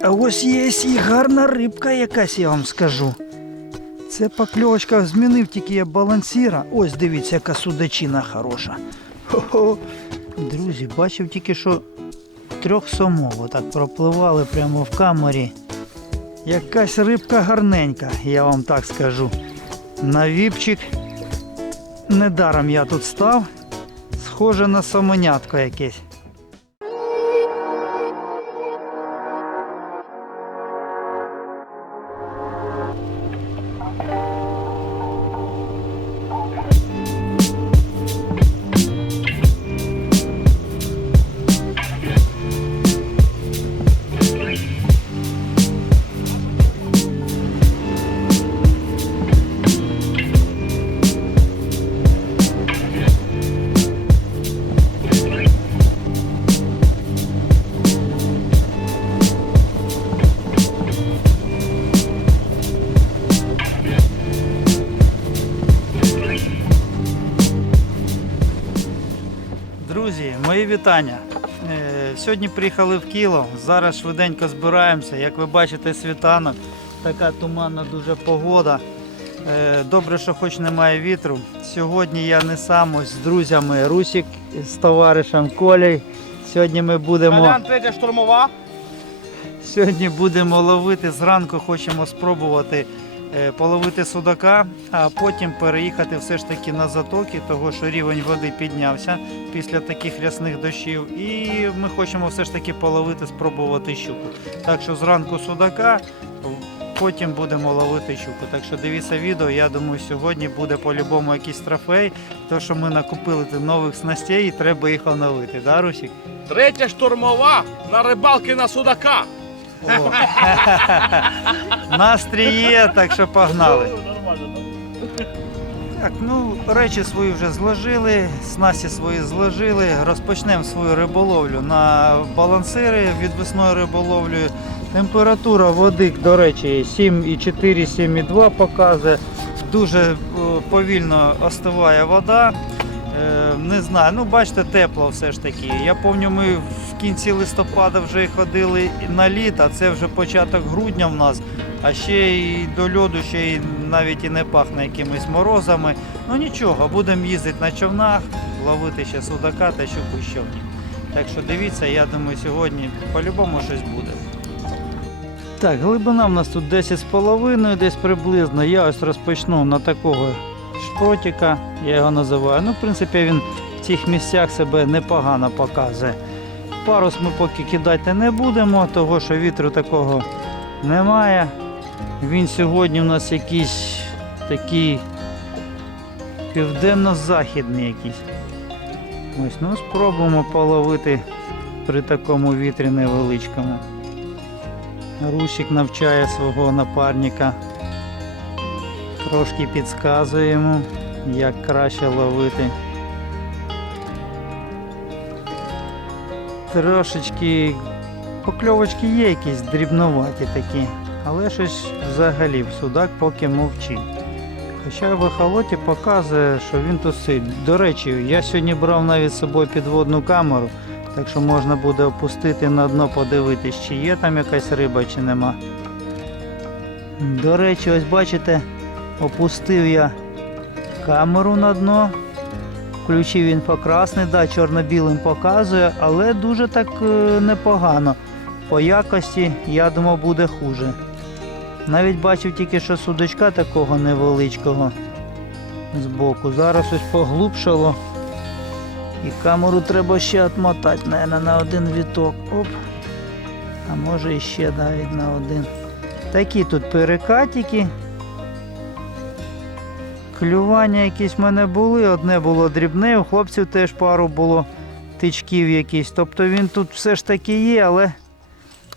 А ось є і гарна рибка якась, я вам скажу. Це покльовочка змінив тільки я балансіра. Ось дивіться, яка судачина хороша. Хо-хо. Друзі, бачив тільки, що трьох сомов так пропливали прямо в камері. Якась рибка гарненька, я вам так скажу. На віпчик. Недаром я тут став. Схоже на самонятко якесь. Вітання. Е, Сьогодні приїхали в Кіло. Зараз швиденько збираємося. Як ви бачите, світанок. Така туманна дуже погода. Е, Добре, що хоч немає вітру. Сьогодні я не сам ось з друзями Русік з товаришем Колей. Сьогодні ми будемо. Третя штурмова. Сьогодні будемо ловити. Зранку хочемо спробувати половити судака, а потім переїхати все ж таки на затоки, того що рівень води піднявся після таких рясних дощів. І ми хочемо все ж таки половити, спробувати щуку. Так що зранку судака, потім будемо ловити щуку. Так що дивіться відео. Я думаю, сьогодні буде по-любому якийсь трофей, то що ми накупили нових снастей і треба їх оновити. Да, Русік? Третя штурмова на рибалки на судака. О. Настрій є, так що погнали. Так, ну речі свої вже зложили, снасті свої зложили. Розпочнемо свою риболовлю на балансири відвесною риболовлею. Температура води, до речі, 7,4, 7,2 показує. Дуже е, повільно остиває вода. Е, Не знаю, ну бачите, тепло все ж таки. Я пам'ятаю, ми в кінці листопада вже ходили на лід, а це вже початок грудня в нас. А ще й до льоду ще й навіть і не пахне якимись морозами. Ну нічого, будемо їздити на човнах, ловити ще судака та щуку з. Так що дивіться, я думаю, сьогодні по-любому щось буде. Так, глибина в нас тут 10,5 десь приблизно. Я ось розпочну на такого шпротика, я його називаю. Ну, в принципі, він в цих місцях себе непогано показує. Парус ми поки кидати не будемо, того що вітру такого немає. Він сьогодні у нас якийсь такий південно-західний якийсь. Ось, ну спробуємо половити при такому вітрі невеличкому. Русик навчає свого напарника. Трошки підказує йому, як краще ловити. Трошечки покльовочки є якісь дрібноваті такі, але щось взагалі судак поки мовчить. Хоча в ехолоті показує, що він тут сильний. До речі, я сьогодні брав навіть з собою підводну камеру, так що можна буде опустити на дно, подивитись, чи є там якась риба, чи нема. До речі, ось бачите, опустив я камеру на дно. Включив інфокрасний, да, чорно-білим показує, але дуже так е, непогано. По якості, я думав, буде хуже. Навіть бачив тільки що судочка такого невеличкого збоку. Зараз ось поглубшало. І камеру треба ще отмотати, наверное, на один віток. Оп. А може іще навіть на один. Такі тут перекатики. Клювання якісь в мене були, одне було дрібне, у хлопців теж пару було тичків якісь. Тобто він тут все ж таки є, але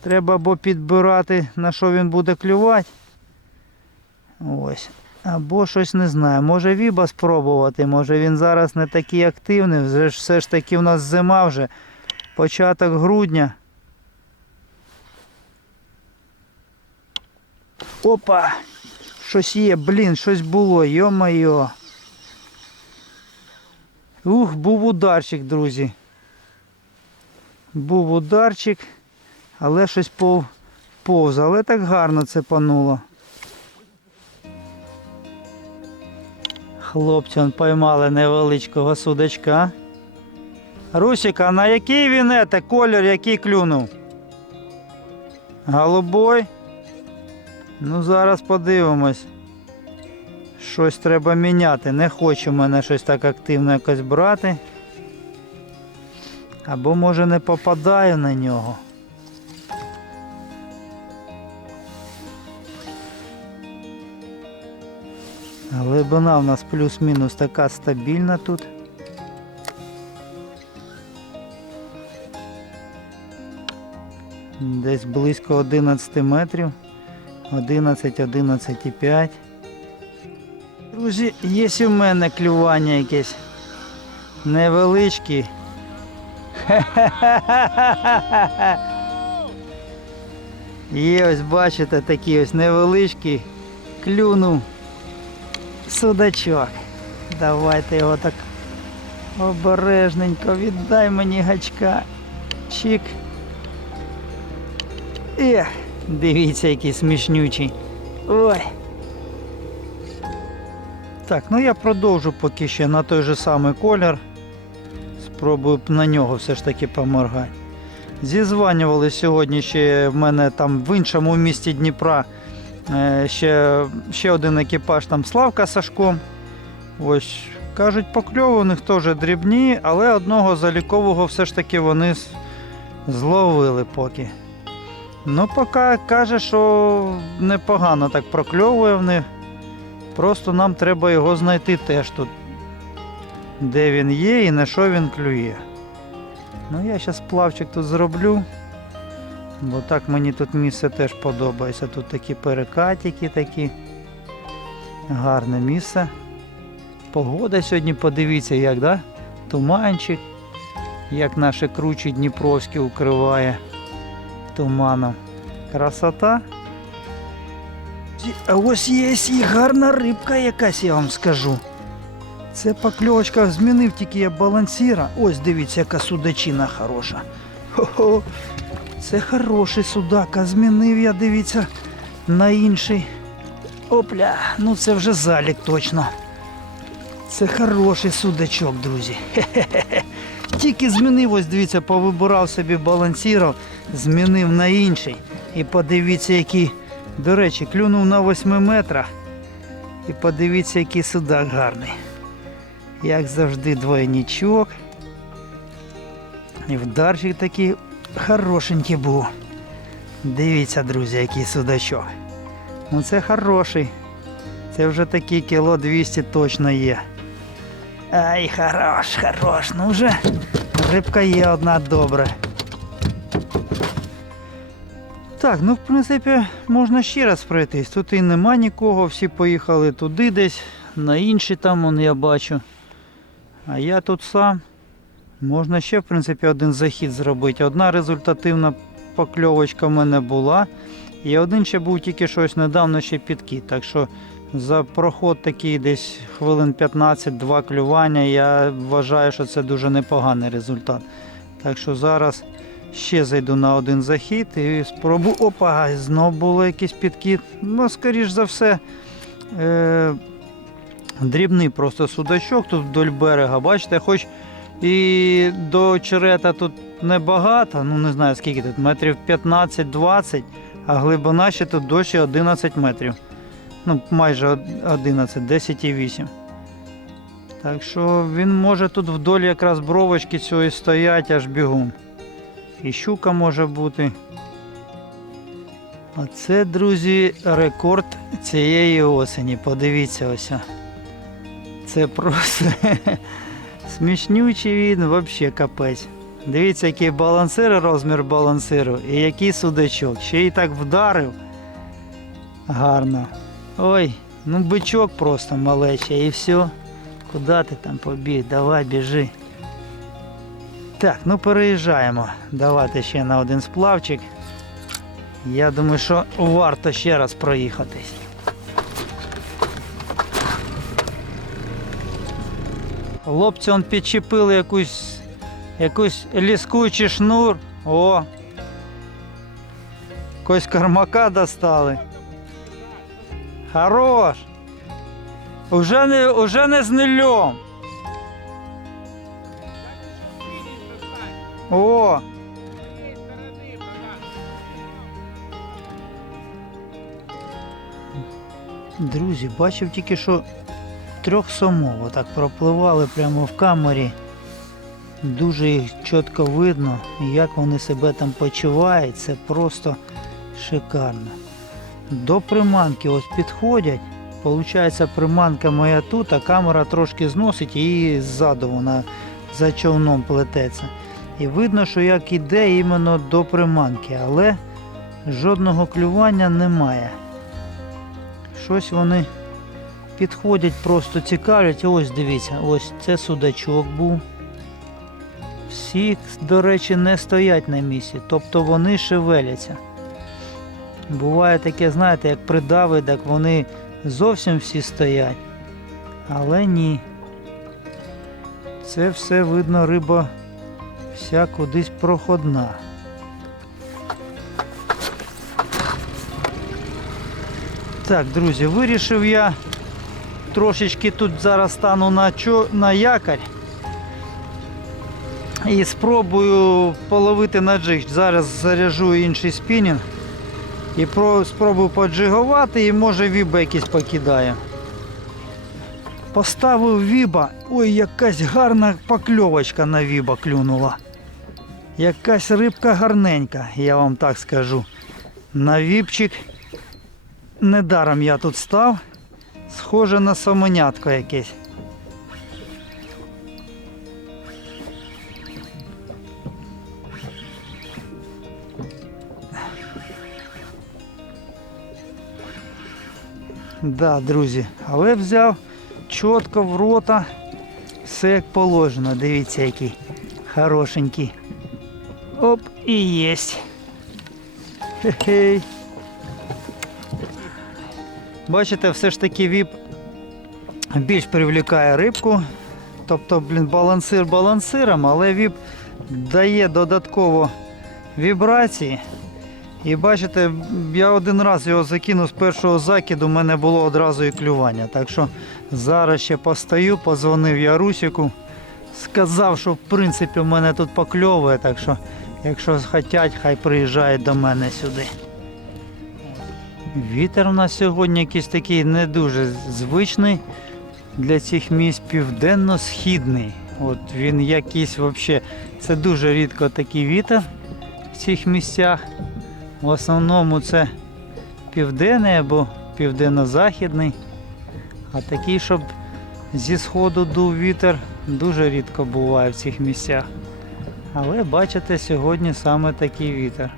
треба або підбирати, на що він буде клювати. Ось. Або щось не знаю. Може віба спробувати, може він зараз не такий активний, вже ж все ж таки в нас зима вже. Початок грудня. Опа! Щось є, блін, щось було, йо-моє. Ух, був ударчик, друзі. Був ударчик, але щось пов, повз, але так гарно це пануло. Хлопці он поймали невеличкого судачка. Русик, а на який він ете, колір, який клюнув? Голубой? Ну зараз подивимось. Щось треба міняти. Не хочу мене щось так активно якось брати. Або може не попадаю на нього. Глибина в нас плюс-мінус така стабільна тут. Десь близько 11 метрів. 11, 11,5. Друзі, є у мене клювання якесь невеличкі. Є ось бачите такий ось невеличкий клюнув судачок. Давайте його так обережненько віддай мені гачка. Чик. Ех, дивіться, який смішнючий. Ой. Так, ну я продовжу поки ще на той же самий колір. Спробую на нього все ж таки поморгати. Зізванювали сьогодні ще в мене там в іншому місті Дніпра е, ще, ще один екіпаж там Славка Сашком. Ось, кажуть, покльови у них теж дрібні, але одного залікового все ж таки вони зловили поки. Ну, поки каже, що непогано так прокльовує в них. Просто нам треба його знайти теж тут, де він є і на що він клює. Ну, я зараз плавчик тут зроблю. Бо так мені тут місце теж подобається. Тут такі перекатики такі. Гарне місце. Погода сьогодні подивіться, як, да? Туманчик. Як наші кручі Дніпровські укриває туманом. Красота. А ось є і гарна рибка якась, я вам скажу. Це покльовочка змінив тільки я балансіра. Ось дивіться, яка судачина хороша. Хо-хо. Це хороший судак, а змінив я, дивіться, на інший. Опля, ну це вже залік точно. Це хороший судачок, друзі. Хе-хе-хе. Тільки змінив, ось дивіться, повибирав собі балансіров, змінив на інший. І подивіться, який, до речі, клюнув на 8 метрах. І подивіться, який судак гарний. Як завжди, двойничок. І вдарчик такий хорошенький був. Дивіться, друзі, який судачок. Ну це хороший. Це вже такий кіло 200 точно є. Ай, хорош, хорош. Ну вже рибка є одна добра. Так, ну в принципі можна ще раз пройтись. Тут і нема нікого, всі поїхали туди десь, на інші там он я бачу. А я тут сам. Можна ще в принципі один захід зробити. Одна результативна покльовочка в мене була. І один ще був тільки щось недавно ще підкид. Так що за проход такий десь хвилин 15-2 клювання. Я вважаю, що це дуже непоганий результат. Так що зараз ще зайду на один захід і спробую. Опа, знов було якийсь підкид. Ну, скоріш за все. Е- дрібний просто судачок тут вдоль берега. Бачите, хоч і до черета тут небагато, ну не знаю скільки тут, метрів 15-20, а глибина ще тут досі 11 метрів. Ну, майже 11, 10,8. Так що він може тут вдоль якраз бровочки цієї стоять аж бігом. І щука може бути. А це, друзі, рекорд цієї осені. Подивіться ось. Це просто смішнючий він, взагалі капець. Дивіться, який балансир, розмір балансиру і який судачок. Ще й так вдарив. Гарно. Ой, ну бичок просто малечий і все. Куди ти там побіг? Давай біжи. Так, ну переїжджаємо. Давайте ще на один сплавчик. Я думаю, що варто ще раз проїхатись. Хлопці он підчепили якусь, якусь ліскучий шнур. О! Якось кармака достали. Хорош. Уже не, уже не з нульом. О! Друзі, бачив тільки, що трьох сомов отак пропливали прямо в камері. Дуже їх чітко видно, як вони себе там почувають, це просто шикарно. До приманки ось підходять. Получається, приманка моя тут, а камера трошки зносить і ззаду вона за човном плететься. І видно, що як іде іменно до приманки, але жодного клювання немає. Щось вони підходять, просто цікавлять. Ось дивіться, ось це судачок був. Всі, до речі, не стоять на місці, тобто вони шевеляться. Буває таке, знаєте, як придави, так вони зовсім всі стоять. Але ні. Це все видно, риба вся кудись проходна. Так, друзі, вирішив я трошечки тут зараз стану на, чо... на якорь і спробую половити на джиг. Зараз заряжу інший спінінг і про... спробую поджигувати і може віба якийсь покидає. Поставив віба. Ой, якась гарна покльовочка на віба клюнула. Якась рибка гарненька, я вам так скажу. На віпчик недаром я тут став. Схоже на самонятко якесь. Да, друзі, але взяв чітко в рота, все як положено. Дивіться, який хорошенький. Оп, і єсть. Хе-хей. Бачите, все ж таки віп більш привлікає рибку. Тобто, блін, балансир балансиром, але віп дає додатково вібрації. І бачите, я один раз його закинув з першого закиду, у мене було одразу і клювання. Так що зараз ще постою, позвонив я Русіку, сказав, що в принципі в мене тут покльовує, так що якщо хочуть, хай приїжджають до мене сюди. Вітер у нас сьогодні якийсь такий не дуже звичний для цих місць південно-східний. От він якийсь взагалі, це дуже рідко такий вітер в цих місцях. В основному це південний або південно-західний. А такий, щоб зі сходу дув вітер, дуже рідко буває в цих місцях. Але бачите, сьогодні саме такий вітер.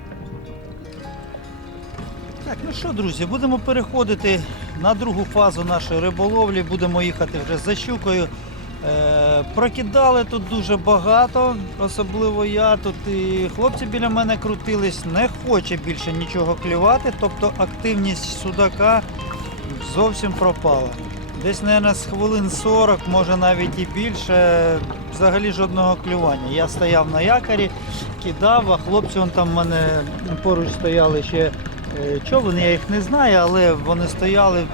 Так, ну що, друзі, будемо переходити на другу фазу нашої риболовлі, будемо їхати вже за щукою. Е, прокидали тут дуже багато, особливо я. Тут і хлопці біля мене крутились, не хоче більше нічого клювати, тобто активність судака зовсім пропала. Десь, мабуть, з хвилин 40, може навіть і більше, взагалі жодного клювання. Я стояв на якорі, кидав, а хлопці вон там в мене поруч стояли ще е, човен, я їх не знаю, але вони стояли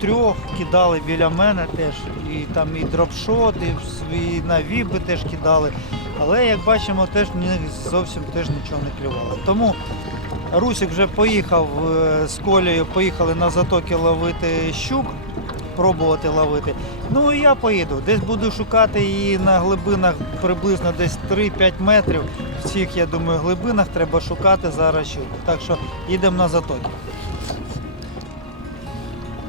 трьох, кидали біля мене теж. І там і дропшот, і, на віби теж кидали. Але як бачимо, теж них зовсім теж нічого не клювало. Тому Русик вже поїхав е, з колею, поїхали на затоки ловити щук, пробувати ловити. Ну і я поїду. Десь буду шукати її на глибинах приблизно десь 3-5 метрів. В цих, я думаю, глибинах треба шукати зараз щуку. Так що їдемо на затоки.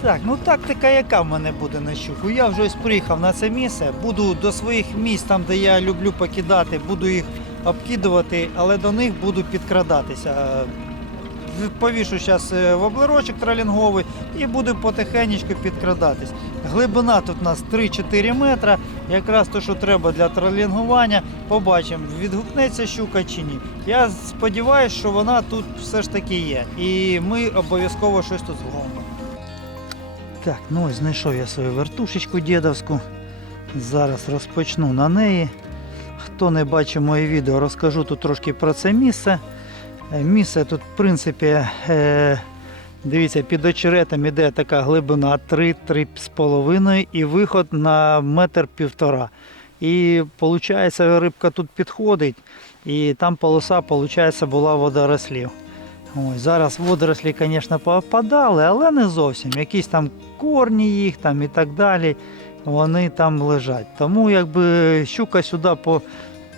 Так, ну тактика яка в мене буде на щуку? Я вже ось приїхав на це місце, буду до своїх місць, там де я люблю покидати, буду їх обкидувати, але до них буду підкрадатися. Е, Повішу зараз воблерочок тролінговий і буду потихеньку підкрадатись. Глибина тут у нас 3-4 метра, якраз те, що треба для тролінгування. Побачимо, відгукнеться щука чи ні. Я сподіваюся, що вона тут все ж таки є. І ми обов'язково щось тут зловимо. Так, ну ось знайшов я свою вертушечку дідовську. Зараз розпочну на неї. Хто не бачив моє відео, розкажу тут трошки про це місце. Е, Місце тут, в принципі, е, дивіться, під очеретом іде така глибина 3-3,5 і виход на метр півтора. І виходить, рибка тут підходить, і там полоса, виходить, була водорослів. Ось, зараз водорослі, звісно, попадали, але не зовсім. Якісь там корні їх там і так далі, вони там лежать. Тому якби щука сюди по,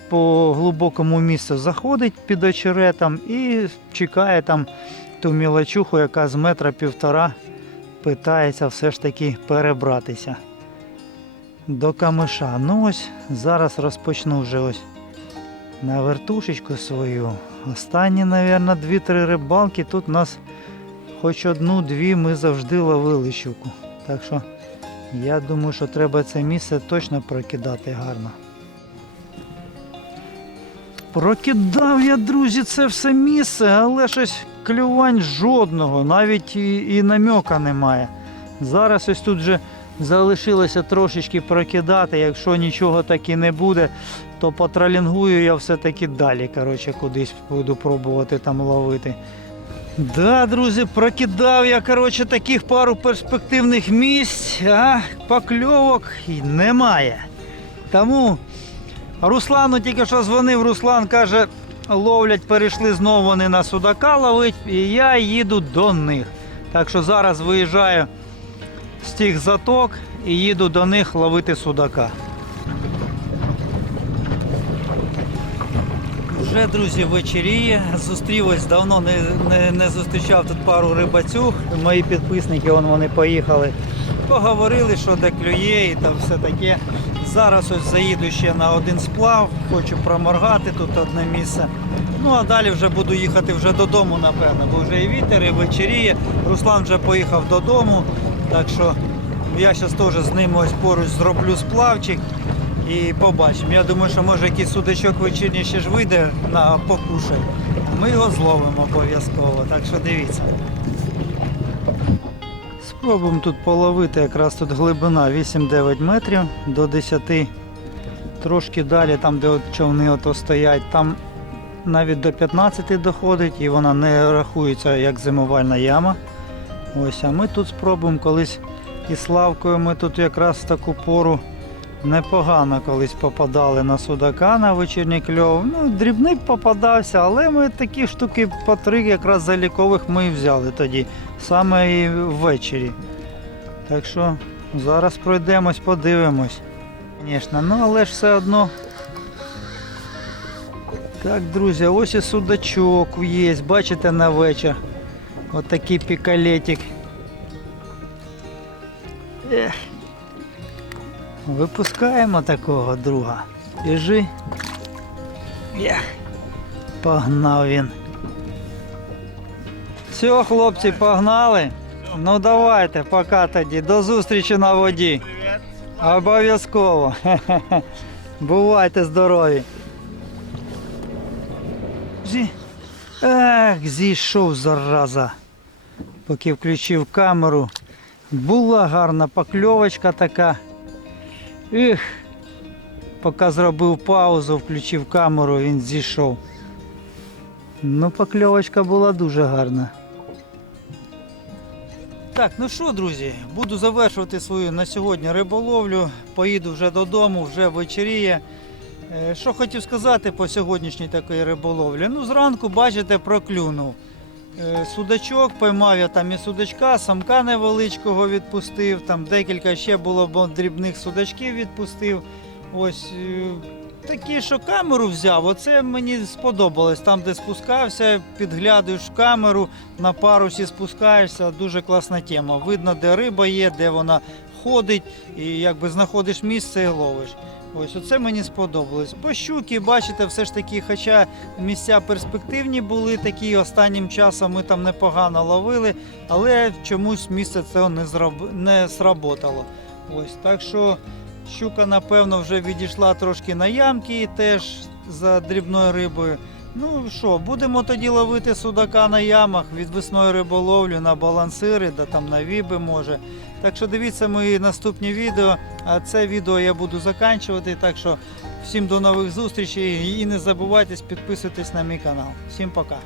по глибокому місцю заходить під очеретом і чекає там ту мілочуху, яка з метра півтора питається все ж таки перебратися до камиша. Ну ось зараз розпочну вже ось на вертушечку свою. Останні, мабуть, дві-три рибалки. Тут у нас хоч одну-дві ми завжди ловили щуку. Так що я думаю, що треба це місце точно прокидати гарно. Прокидав я, друзі, це все місце, але щось клювань жодного, навіть і, і намьока немає. Зараз ось тут вже залишилося трошечки прокидати. Якщо нічого таки не буде, то потролінгую я все-таки далі. Коротше, кудись буду пробувати там ловити. Да, друзі, прокидав я коротше, таких пару перспективних місць, а покльовок немає. Тому Руслану тільки що дзвонив, Руслан каже, ловлять, перейшли знову вони на судака ловить, і я їду до них. Так що зараз виїжджаю з тих заток і їду до них ловити судака. Вже, друзі, вечеріє. Зустрів ось давно не, не, не зустрічав тут пару рибацюг. Мої підписники вон вони поїхали. Поговорили, що де клює і там все таке. Зараз ось заїду ще на один сплав, хочу проморгати тут одне місце. Ну а далі вже буду їхати вже додому, напевно, бо вже і вітер, і вечеріє. Руслан вже поїхав додому, так що я зараз теж з ним ось поруч зроблю сплавчик і побачимо. Я думаю, що може якийсь судачок вечірній ще ж вийде на покушай. Ми його зловимо обов'язково, так що дивіться. Спробуємо тут половити, якраз тут глибина 8-9 метрів до 10. Трошки далі, там де от човни ото стоять, там навіть до 15 доходить і вона не рахується як зимувальна яма. Ось, а ми тут спробуємо колись із Славкою ми тут якраз в таку пору непогано колись попадали на судака на вечірній кльов. Ну, дрібник попадався, але ми такі штуки по три якраз залікових ми і взяли тоді, саме і ввечері. Так що зараз пройдемось, подивимось. Звісно, ну але ж все одно. Так, друзі, ось і судачок є, бачите на вечір. Отакий пікалетик. Ех. Випускаємо такого друга. Біжи. Ех. Погнав він. Все, хлопці, погнали. Ну давайте, пока тоді. До зустрічі на воді. Обов'язково. Бувайте здорові. Ех, зійшов зараза. Поки включив камеру. Була гарна покльовочка така. Ех, поки зробив паузу, включив камеру, він зійшов. Ну, покльовочка була дуже гарна. Так, ну що, друзі, буду завершувати свою на сьогодні риболовлю. Поїду вже додому, вже вечеріє. Е, Що хотів сказати по сьогоднішній такій риболовлі? Ну, зранку, бачите, проклюнув. Е, Судачок поймав я там і судачка, самка невеличкого відпустив, там декілька ще було дрібних судачків відпустив. Ось е, такі, що камеру взяв, оце мені сподобалось. Там, де спускався, підглядуєш в камеру, на парусі спускаєшся, дуже класна тема. Видно, де риба є, де вона ходить, і якби знаходиш місце і ловиш. Ось оце мені сподобалось. По щуки, бачите, все ж таки, хоча місця перспективні були такі, останнім часом ми там непогано ловили, але чомусь місце це не, зроб... не сработало. Ось, так що щука, напевно, вже відійшла трошки на ямки теж за дрібною рибою. Ну що, будемо тоді ловити судака на ямах, від весної риболовлі на балансири, да там на віби може. Так що дивіться мої наступні відео. А це відео я буду заканчувати. Так що всім до нових зустрічей і не забувайте підписуйтесь на мій канал. Всім пока.